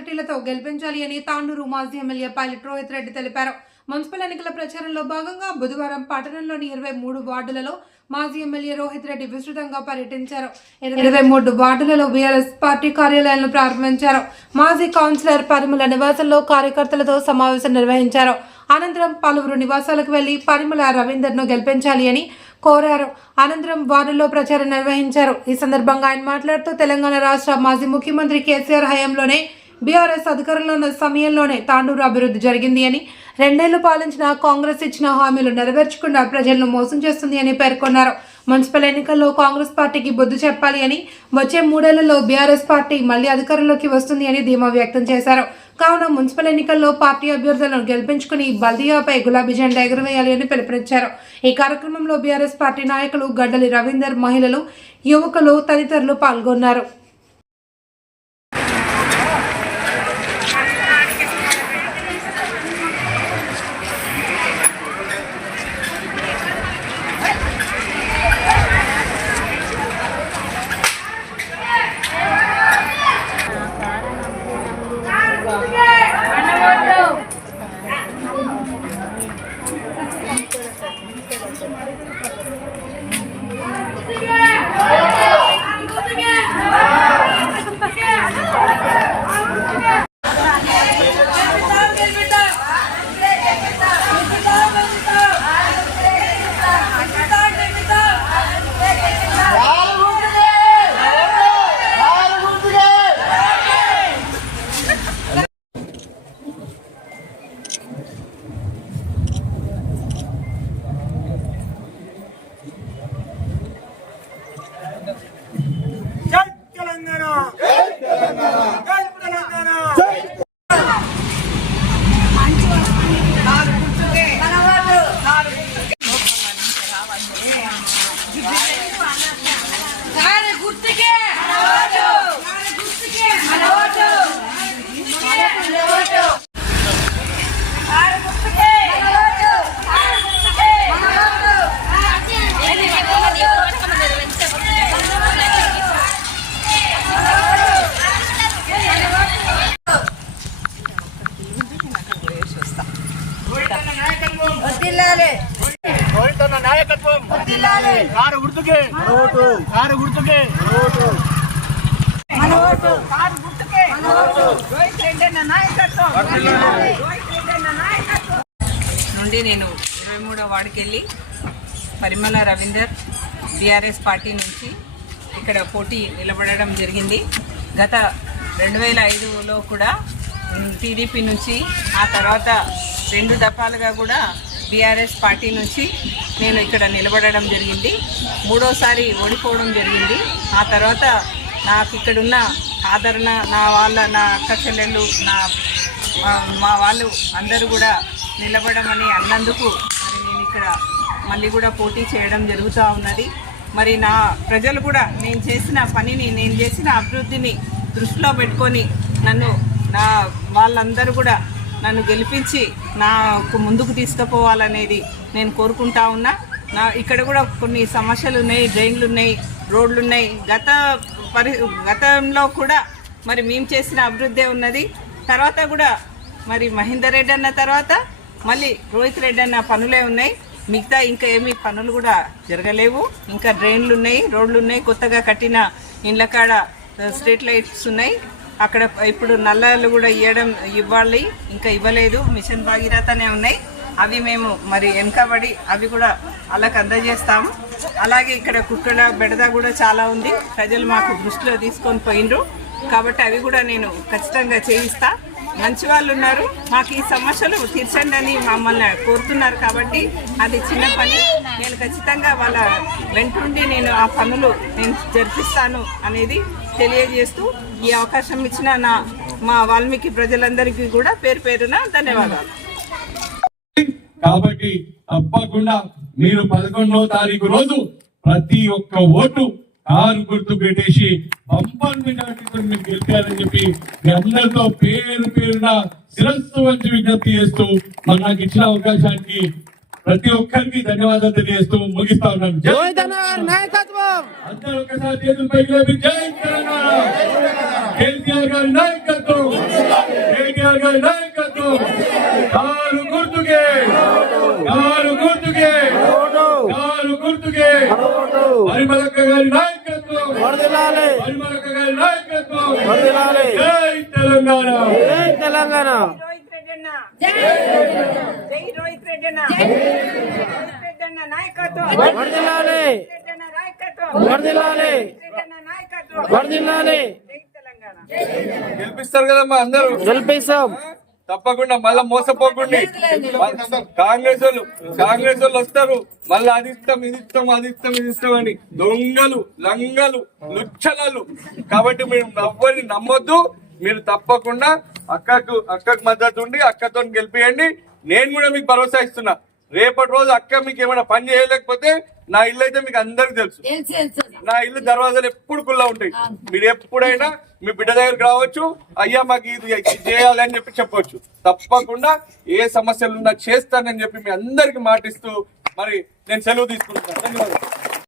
మెజారిటీలతో గెలిపించాలి అని తాండూరు మాజీ ఎమ్మెల్యే పైలట్ రోహిత్ రెడ్డి తెలిపారు. మున్సిపల్ ఎన్నికల ప్రచారంలో భాగంగా బుధవారం పట్టణంలోని ఇరవై మూడు వార్డులలో మాజీ ఎమ్మెల్యే రోహిత్ రెడ్డి విస్తృతంగా పర్యటించారు. ఇరవై మూడు వార్డులలో బీఆర్ఎస్ పార్టీ కార్యాలయాలను ప్రారంభించారు. మాజీ కౌన్సిలర్ పరిమళ నివాసంలో కార్యకర్తలతో సమావేశం నిర్వహించారు. అనంతరం పలువురు నివాసాలకు వెళ్ళి పరిమళ రవీందర్ను గెలిపించాలి అని కోరారు. అనంతరం వార్డుల్లో ప్రచారం నిర్వహించారు. ఈ సందర్భంగా ఆయన మాట్లాడుతూ తెలంగాణ రాష్ట్ర మాజీ ముఖ్యమంత్రి కేసీఆర్ హయాంలోనే బీఆర్ఎస్ అధికారంలో ఉన్న సమయంలోనే తాండూరు అభివృద్ధి జరిగింది అని రెండేళ్ళు పాలించిన కాంగ్రెస్ ఇచ్చిన హామీలు నెరవేర్చకుండా ప్రజలను మోసం చేస్తుంది అని పేర్కొన్నారు. మున్సిపల్ ఎన్నికల్లో కాంగ్రెస్ పార్టీకి బుద్ధి చెప్పాలి అని వచ్చే మూడేళ్ళలో బీఆర్ఎస్ పార్టీ మళ్ళీ అధికారంలోకి వస్తుంది అని ధీమా వ్యక్తం చేశారు. కావున మున్సిపల్ ఎన్నికల్లో పార్టీ అభ్యర్థులను గెలిపించుకుని బల్దియాపై గులాబీ జెండా ఎగురవేయాలి అని పిలుపునిచ్చారు. ఈ కార్యక్రమంలో బీఆర్ఎస్ పార్టీ నాయకులు గడ్డలి రవీందర్ మహిళలు యువకులు తదితరులు పాల్గొన్నారు. నాయకత్వం. కారు గుర్తుకే. కారు గుర్తుకే. కారు గుర్తుకే. నుండి నేను ఇరవై మూడో వార్డుకి వెళ్ళి పరిమళ రవీందర్ బీఆర్ఎస్ పార్టీ నుంచి ఇక్కడ పోటీ నిలబడడం జరిగింది. గత రెండు వేల ఐదులో కూడా టీడీపీ నుంచి ఆ తర్వాత రెండు దఫాలుగా కూడా బీఆర్ఎస్ పార్టీ నుంచి నేను ఇక్కడ నిలబడడం జరిగింది. మూడోసారి ఓడిపోవడం జరిగింది. ఆ తర్వాత నాకు ఇక్కడున్న ఆదరణ నా వాళ్ళ నా అక్క చెల్లెళ్ళు నా మా- వాళ్ళు అందరూ కూడా నిలబడమని అన్నందుకు మరి నేను ఇక్కడ మళ్ళీ కూడా పోటీ చేయడం జరుగుతూ ఉన్నది. మరి నా ప్రజలు కూడా నేను చేసిన పనిని నేను చేసిన అభివృద్ధిని దృష్టిలో పెట్టుకొని నన్ను నా వాళ్ళందరూ కూడా నన్ను గెలిపించి నాకు ముందుకు తీసుకుపోవాలనేది నేను కోరుకుంటా ఉన్నా. నా ఇక్కడ కూడా కొన్ని సమస్యలు ఉన్నాయి డ్రైన్లు ఉన్నాయి రోడ్లు ఉన్నాయి. గత పరి గతంలో కూడా మరి మేము చేసిన అభివృద్ధి ఉన్నది. తర్వాత కూడా మరి మహేందర్ రెడ్డి అన్న తర్వాత మళ్ళీ రోహిత్ రెడ్డి అన్న పనులే ఉన్నాయి. మిగతా ఇంకా ఏమీ పనులు కూడా జరగలేవు. ఇంకా డ్రైన్లు ఉన్నాయి రోడ్లు ఉన్నాయి. కొత్తగా కట్టిన ఇండ్ల కాడ స్ట్రీట్ లైట్స్ ఉన్నాయి. అక్కడ ఇప్పుడు నల్లలు కూడా ఇవ్వడం ఇవ్వాలి. ఇంకా ఇవ్వలేదు. మిషన్ భాగీరథనే ఉన్నాయి. అవి మేము మరి వెనకబడి అవి కూడా వాళ్ళకి అందజేస్తాము. అలాగే ఇక్కడ కుక్కల బెడద కూడా చాలా ఉంది. ప్రజలు మాకు దృష్టిలో తీసుకొని పోయిండ్రు. కాబట్టి అవి కూడా నేను ఖచ్చితంగా చేయిస్తా. మంచి వాళ్ళు ఉన్నారు. మాకు ఈ సమస్యలు తీర్చండి అని మమ్మల్ని కోరుతున్నారు కాబట్టి అది చిన్న పని. నేను ఖచ్చితంగా వాళ్ళ వెంటుండి నేను ఆ పనులు నేను జరిపిస్తాను అనేది తెలియజేస్తూ ఈ అవకాశం ఇచ్చిన నా మా వాల్మీకి ప్రజలందరికీ కూడా పేరు పేరున ధన్యవాదాలు. కాబట్టి తప్పకుండా మీరు పదకొండవ తారీఖు రోజు ప్రతి ఒక్క ఓటు కారు గుర్తు పెట్టేసి బంపర్ మెజార్టీతో మీరు గెలిపారని చెప్పి మీ అందరితో పేరు పేరున శిరస్సు వంచి విజ్ఞప్తి చేస్తూ మరి నాకు ఇచ్చిన అవకాశానికి ప్రతి ఒక్కరికి ధన్యవాదాలు తెలియజేస్తూ ముగిస్తా ఉన్నాను. జై నాయకత్వం! అందరూ ఒకసారి చేతులు పైకి లేపి జై తెలంగాణ కేసీఆర్ గారి నాయకత్వం! కేటీఆర్ గారి నాయకత్వం కారు గుర్తుకే కారు గుర్తుకే కారు గుర్తుకే పరిమళక్క గారి నాయకత్వం. పరిమళక్క గారి నాయకత్వం. జై తెలంగాణ. రోహిత్ రెడ్డి అన్న రోహిత్ రెడ్డి అన్న నాయకత్వం. నాయకత్వం. జై తెలంగాణ. గెలిపిస్తారు కదమ్మా అందరూ. గెలిపిస్తాం. తప్పకుండా మళ్ళా మోసపోకుండా. కాంగ్రెస్ వాళ్ళు కాంగ్రెస్ వాళ్ళు వస్తారు. మళ్ళీ అది ఇస్తాం ఇది ఇస్తాం అది ఇస్తాం ఇది ఇస్తాం అని దొంగలు లంగలు లుచ్చలలు. కాబట్టి మీరు నవ్వని నమ్మొద్దు. మీరు తప్పకుండా అక్కకు అక్కకు మద్దతు ఉండి అక్కతో గెలిపియండి. నేను కూడా మీకు భరోసా ఇస్తున్నా. రేపటి రోజు అక్క మీకు ఏమైనా పని చేయలేకపోతే నా ఇల్లు అయితే మీకు అందరికి తెలుసు. నా ఇల్లు దర్వాజాలు ఎప్పుడు కుల్లా ఉంటాయి. మీరు ఎప్పుడైనా మీ బిడ్డ దగ్గరికి రావచ్చు. అయ్యా మాకు ఇది ఇది చేయాలి అని చెప్పి చెప్పవచ్చు తప్పకుండా ఏ సమస్యలున్నా చేస్తానని చెప్పి మీ అందరికి మాటిస్తూ మరి నేను సెలవు తీసుకుంటున్నాను. ధన్యవాదాలు.